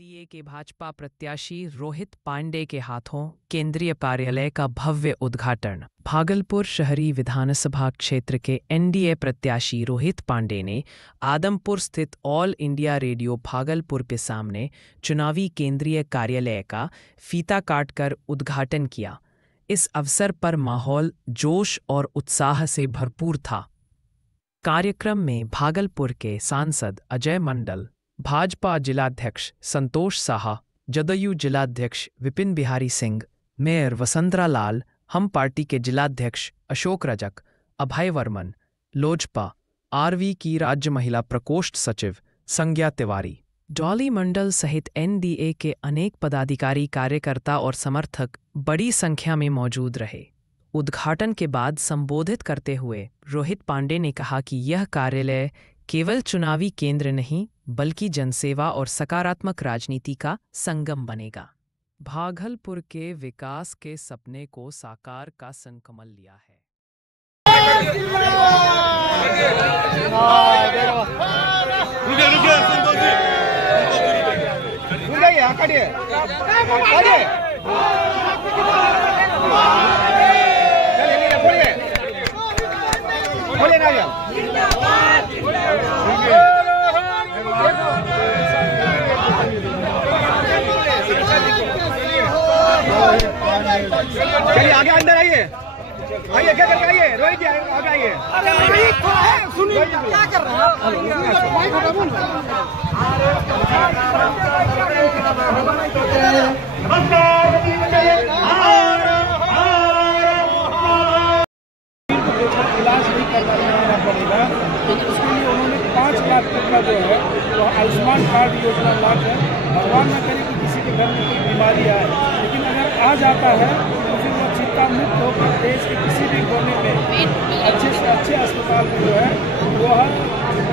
NDA के भाजपा प्रत्याशी रोहित पांडे के हाथों केंद्रीय कार्यालय का भव्य उद्घाटन। भागलपुर शहरी विधानसभा क्षेत्र के एनडीए प्रत्याशी रोहित पांडे ने आदमपुर स्थित ऑल इंडिया रेडियो भागलपुर के सामने चुनावी केंद्रीय कार्यालय का फीता काटकर उद्घाटन किया। इस अवसर पर माहौल जोश और उत्साह से भरपूर था। कार्यक्रम में भागलपुर के सांसद अजय मंडल, भाजपा जिलाध्यक्ष संतोष साहा, जदयू जिलाध्यक्ष विपिन बिहारी सिंह, मेयर वसंतरा लाल, हम पार्टी के जिलाध्यक्ष अशोक रजक, अभय वर्मन, लोजपा आरवी की राज्य महिला प्रकोष्ठ सचिव संज्ञा तिवारी, डॉली मंडल सहित एनडीए के अनेक पदाधिकारी, कार्यकर्ता और समर्थक बड़ी संख्या में मौजूद रहे। उद्घाटन के बाद संबोधित करते हुए रोहित पांडे ने कहा कि यह कार्यालय केवल चुनावी केंद्र नहीं बल्कि जनसेवा और सकारात्मक राजनीति का संगम बनेगा। भागलपुर के विकास के सपने को साकार का संकल्प लिया है। चलिए आगे अंदर आइए, आइए क्या करके आइए, रोहित जी आगे आइए। सुनिए क्या कर रहे इलाज नहीं करवाना पड़ेगा, लेकिन उसके लिए उन्होंने 5 लाख तक का जो है तो आयुष्मान कार्ड योजना लाकर भगवान न करे कि किसी के घर में कोई बीमारी आए, लेकिन अगर आ जाता है तो फिर वो चिंता मुक्त होकर देश के किसी भी कोने में अच्छे से अच्छे अस्पताल में जो है वो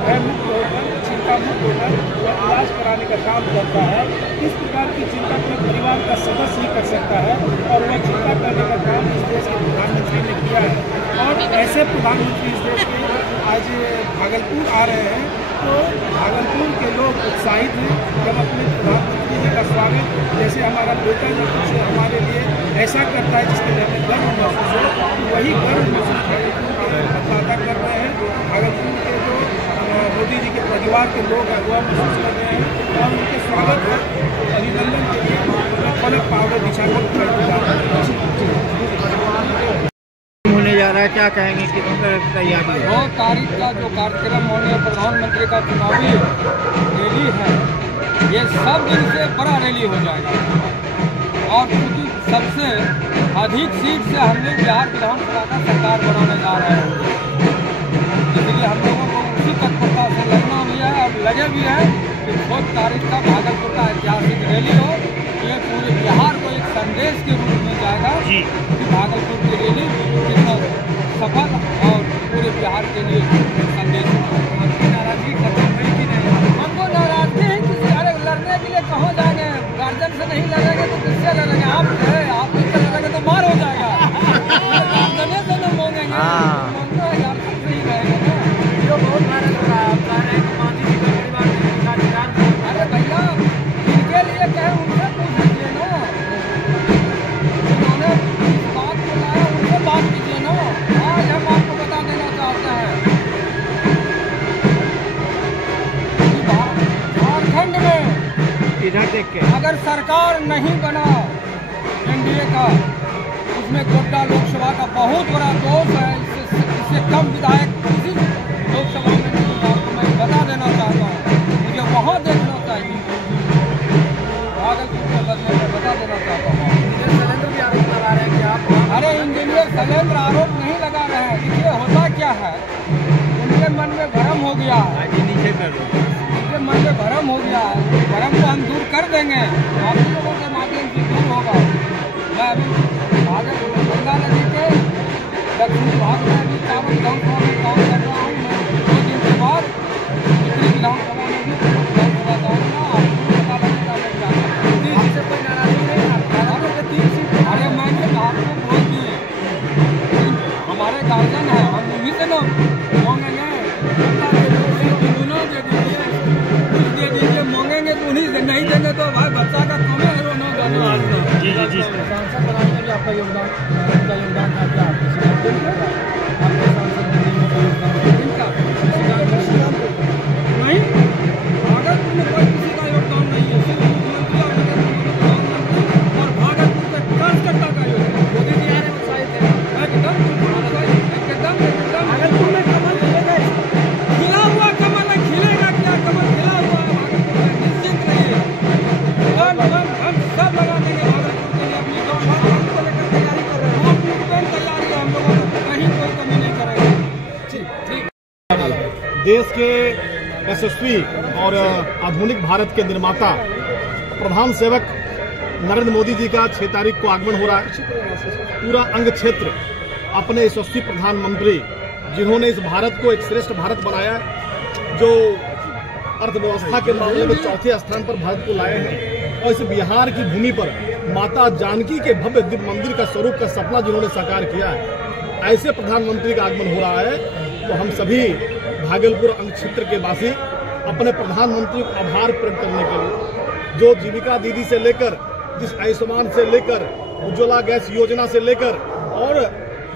है मुक्त होकर, चिंता मुक्त होकर वो इलाज कराने का काम करता है। इस प्रकार की चिंता अपने परिवार का सदस्य ही कर सकता है और वह चिंता करने का काम इस देश के प्रधानमंत्री ने किया है। और ऐसे प्रधानमंत्री इस देश के आज भागलपुर आ रहे हैं तो भागलपुर के लोग उत्साहित हैं जब अपने प्रधानमंत्री जी का स्वागत, जैसे हमारा बेटा जब कुछ हमारे लिए ऐसा करता है जिसके लिए हमें गर्व महसूस हो, तो वही गर्व महसूस भागलपुर के मतदाता कर रहे हैं। भागलपुर के जो मोदी जी के परिवार के लोग हैं वह महसूस कर रहे हैं और उनके स्वागत अभिनंदन के लिए पहले पावर दिशाकर होने जा रहा है। क्या कहेंगे कि तैयारी 9 तारीख का जो कार्यक्रम होने प्रधानमंत्री का चुनावी रैली है, ये सब दिन से बड़ा रैली हो जाएगा और क्योंकि सबसे अधिक सीट से हम लोग बिहार विधानसभा का सरकार बनाने जा रहे हैं, इसलिए हम लोगों को उसी तत्परता से लगना भी है और लगे भी है कि 9 तारीख का भागलपुर का ऐतिहासिक रैली हो। ये पूरे बिहार को एक संदेश के रूप में जाएगा कि भागलपुर की रैली कितना सफल और पूरे बिहार के लिए संदेश। हमको नाराजगी खत्म है कि नहीं? हमको नाराजगी है किसी अरे लड़ने के लिए कहाँ जाएंगे, गार्जियन से नहीं लड़ेंगे तो किससे लड़ेंगे? आप इससे लड़ेंगे तो मार हो जाएगा, गार्जियन से तो मांगेंगे यार सही रहेगा ना। जो बहुत भारत हो रहा है, आप कह रहे हैं कि मोदी जी का परिवार अरे भैया इनके लिए कहे उनसे पूछ लीजिए ना, उन्होंने इस बात को लाया उनसे बात कीजिए ना। आज हम आपको बता देना चाहते हैं झारखंड में इधर देख के अगर सरकार नहीं बना एनडीए का, उसमें गोड्डा लोकसभा का बहुत बड़ा दोष है। इससे कम विधायक किसी लोकसभा में नहीं, आपको मैं बता देना चाहता हूँ, मुझे वहाँ देखना चाहिए। भागलपुर के बदले में बता देना चाहता हूँ। शैलेंद्र भी आरोप लगा रहे हैं कि आप अरे इंजीनियर शैलेंद्र आरोप नहीं लगा रहे हैं। देखिए होता क्या है, उनके मन में भ्रम हो गया है, उनके मन में भ्रम हो गया है। भ्रम को हम दूर कर देंगे, आप लोगों के माध्यम से दूर होगा। मैं अभी भागलपुर गंगा नदी के दक्षिणी भाग में अभी 4 विधानसभा में काम कर रहा हूँ। मैं 2 दिन के बाद उत्तरी विधानसभा में भी विधानसभा जाऊँगा। आपको पता लगेगा मैं आपसे कोई नाराजगी नहीं है। अरे मैंने आपको बोल दिए हमारे गार्जियन है, हम उन्हीं से ना मांगेंगे, दे दीजिए, मांगेंगे तो उन्हीं से, नहीं देंगे तो भाई बच्चा का कमे है जी जी जी सांसद बनाने में भी आपका योगदान था क्या? आपके सांसद बनने में योगदान नहीं, भागलपुर में कोई किसी का योगदान नहीं है, सिर्फ मुख्यमंत्री और भागलपुर के कार्यकर्ता का योगदान। मोदी जी आ रहे उत्साहित है एकदम भागलपुर में कमल खिलेगा, खिला हुआ कमल है, खिलेगा क्या? कमल खिला हुआ है भागलपुर में, निश्चिंत रहिए। हम सब लगा देंगे भागलपुर के लिए, अपनी गाँव को लेकर तैयारी कर रहे हैं, पूरी तैयारी है हम लोगों को, कहीं कोई कमी नहीं करेंगे। ठीक। देश के यशस्वी और आधुनिक भारत के निर्माता प्रधान सेवक नरेंद्र मोदी जी का 6 तारीख को आगमन हो रहा है। पूरा अंग क्षेत्र अपने यशस्वी प्रधानमंत्री जिन्होंने इस भारत को एक श्रेष्ठ भारत बनाया, जो अर्थव्यवस्था के मामले में 4थे स्थान पर भारत को लाए हैं, और इस बिहार की भूमि पर माता जानकी के भव्य दिव्य मंदिर का स्वरूप का सपना जिन्होंने साकार किया है, ऐसे प्रधानमंत्री का आगमन हो रहा है। तो हम सभी भागलपुर अंग क्षेत्र के वासी अपने प्रधानमंत्री को आभार प्रकट करने के लिए, जो जीविका दीदी से लेकर, जिस आयुष्मान से लेकर, उज्ज्वला गैस योजना से लेकर, और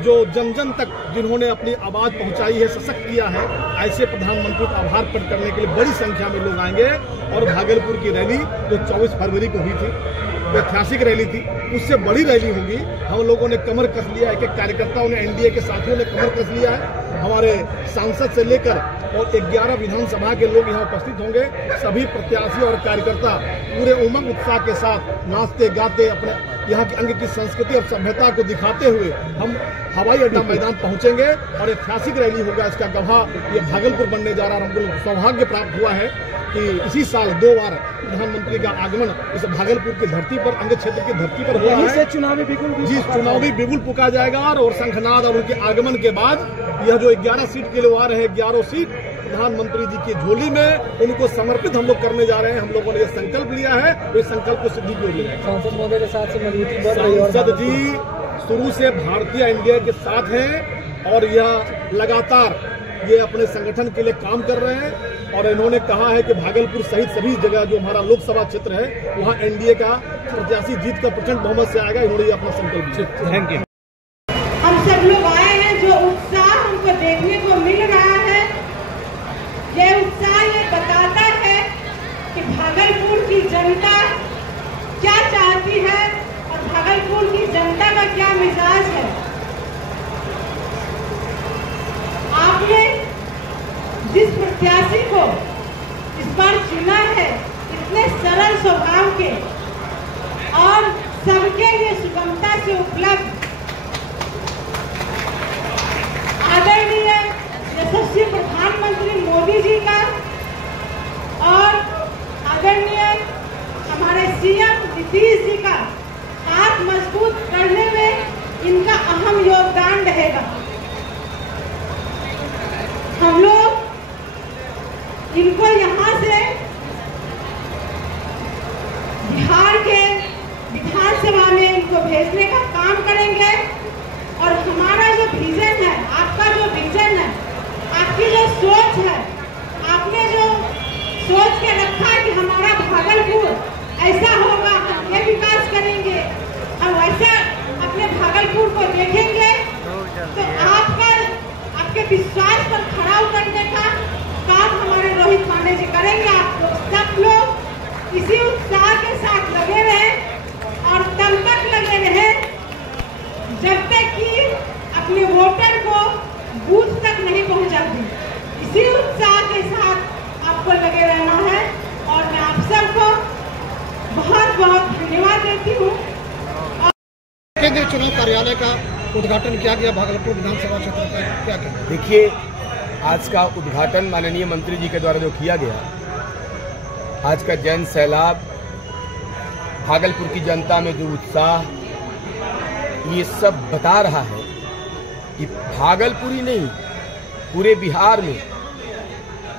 जो जन जन तक जिन्होंने अपनी आवाज पहुंचाई है, सशक्त किया है, ऐसे प्रधानमंत्री को आभार प्रकट करने के लिए बड़ी संख्या में लोग आएंगे। और भागलपुर की रैली जो 24 फरवरी को हुई थी, ऐतिहासिक रैली थी, उससे बड़ी रैली होगी। हम लोगों ने कमर कस लिया है, एक कार्यकर्ताओं ने, एनडीए के साथियों ने कमर कस लिया है। हमारे सांसद से लेकर और 11 विधानसभा के लोग यहाँ उपस्थित होंगे। सभी प्रत्याशी और कार्यकर्ता पूरे उमंग उत्साह के साथ नाचते गाते अपने यहाँ की अंग की संस्कृति और सभ्यता को दिखाते हुए हम हवाई अड्डा मैदान पहुंचेंगे और ऐतिहासिक रैली होगा। इसका गवाह ये भागलपुर बनने जा रहा है। हमको सौभाग्य प्राप्त हुआ है कि इसी साल 2 बार प्रधानमंत्री का आगमन इस भागलपुर की धरती पर, अंग क्षेत्र की धरती पर हुआ है। चुनावी बिगुल चुनावी बिगुल पुका जाएगा और शंखनाद और उनके आगमन के बाद यह जो 11 सीट के लिए आ रहे हैं, 11 सीट प्रधानमंत्री जी की झोली में उनको समर्पित हम लोग करने जा रहे हैं। हम लोगों ने ये संकल्प लिया है, इस संकल्प को सिद्धि की है। सांसद महोदय के साथ से मजबूती बढ़ रही है। सांसद जी शुरू से भारतीय एनडीए के साथ हैं और यह लगातार ये अपने संगठन के लिए काम कर रहे हैं। और इन्होंने कहा है कि भागलपुर सहित सभी जगह जो हमारा लोकसभा क्षेत्र है, वहाँ एनडीए का प्रत्याशी जीत का प्रचंड बहुमत से आएगा। इन्होंने ये अपना संकल्प लिया। Thank you. हम सब लोग आए हैं, जो उत्साह हमको देखने को मिल रहा है, ये उत्साह ये बताता है कि भागलपुर की जनता क्या चाहती है और भागलपुर की जनता का क्या मिजाज है। आपने जिस प्रत्याशी को इस बार चुना है, इतने सरल स्वभाव के और सबके लिए सुगमता से उपलब्ध आदरणीय यशस्वी प्रधानमंत्री मोदी जी का और आदरणीय हमारे सीएम नीतीश जी का हाथ मजबूत करने में इनका अहम योगदान रहेगा। हम लोग इनको यहाँ से बिहार के विधानसभा में इनको भेजने का काम करेंगे। और हमारा जो विजन है, आपका जो विजन है, आपकी जो सोच है, आपने जो सोच के रखा है कि हमारा भागलपुर ऐसा होगा, हम ये विकास करेंगे, हम वैसा अपने भागलपुर को देखेंगे, तो आपके विश्वास पर खड़ा उतरने का काम हमारे रोहित पांडे जी करेंगे। आप लोग सब लोग इसी उत्साह के साथ लगे रहे और तब तक लगे रहे जब तक कि अपने वोटर को बूथ तक नहीं पहुंचाती। इसी उत्साह के साथ आपको लगे रहना है और मैं आप सबको बहुत बहुत धन्यवाद देती हूँ। केंद्रीय चुनाव कार्यालय का उद्घाटन किया गया भागलपुर विधानसभा क्षेत्र का, क्या कहें? देखिए, आज का उद्घाटन माननीय मंत्री जी के द्वारा जो किया गया, आज का जन सैलाब, भागलपुर की जनता में जो उत्साह, ये सब बता रहा है कि भागलपुर ही नहीं, पूरे बिहार में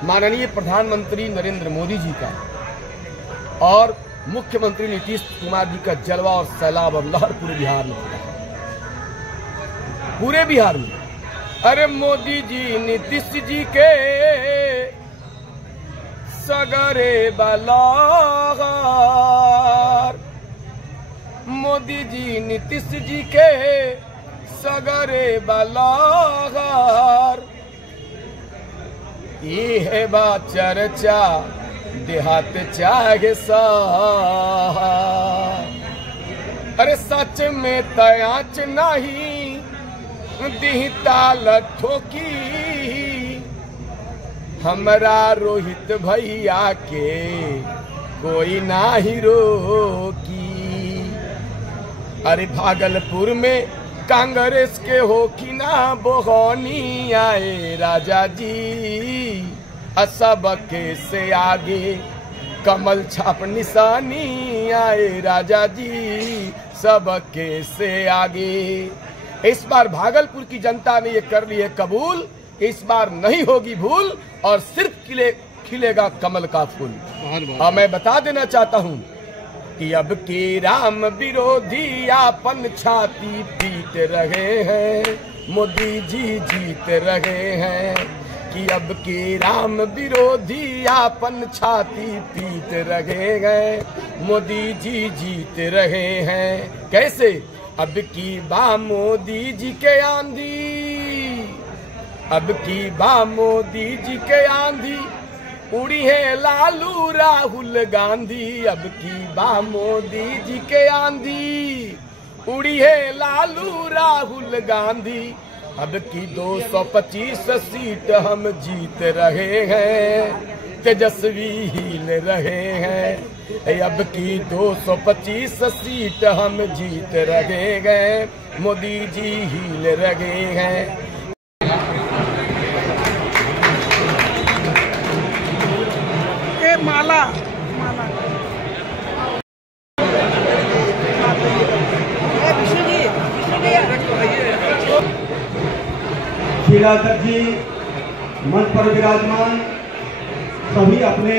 माननीय प्रधानमंत्री नरेंद्र मोदी जी का और मुख्यमंत्री नीतीश कुमार जी का जलवा और सैलाब और लहर पूरे बिहार में, पूरे बिहार में। अरे मोदी जी नीतीश जी के सगरे बला मोदी जी नीतीश जी के सगरे बलागार ये है बा चर्चा देहात चाहे अरे सच में तयाच नहीं दिहता लठोकी हमरा रोहित भैया के कोई ना ही रोकी। अरे भागलपुर में कांग्रेस के हो कि ना बोहनी आए राजा जी असब के से आगे कमल छाप निशानी आए राजा जी सबके से आगे। इस बार भागलपुर की जनता ने ये कर ली है कबूल, इस बार नहीं होगी भूल और सिर्फ खिलेगा कमल का फूल। और मैं बता देना चाहता हूँ कि अब के राम विरोधी आपन छाती पीट रहे हैं, मोदी जी जीत रहे हैं। कि अब के राम विरोधी आपन छाती पीट रहे हैं, मोदी जी जीत रहे हैं। कैसे? अब की बा मोदी जी के आंधी, अब की बा मोदी जी के आंधी उड़ी है लालू राहुल गांधी। अब की बा मोदी जी के आंधी उड़ी है लालू राहुल गांधी। अब की 225 सीट हम जीत रहे हैं, तेजस्वी हिल रहे हैं। अब की 225 सीट हम जीत रहे हैं, मोदी जी हिल रहे हैं। माला शीला जी मंच पर विराजमान, सभी अपने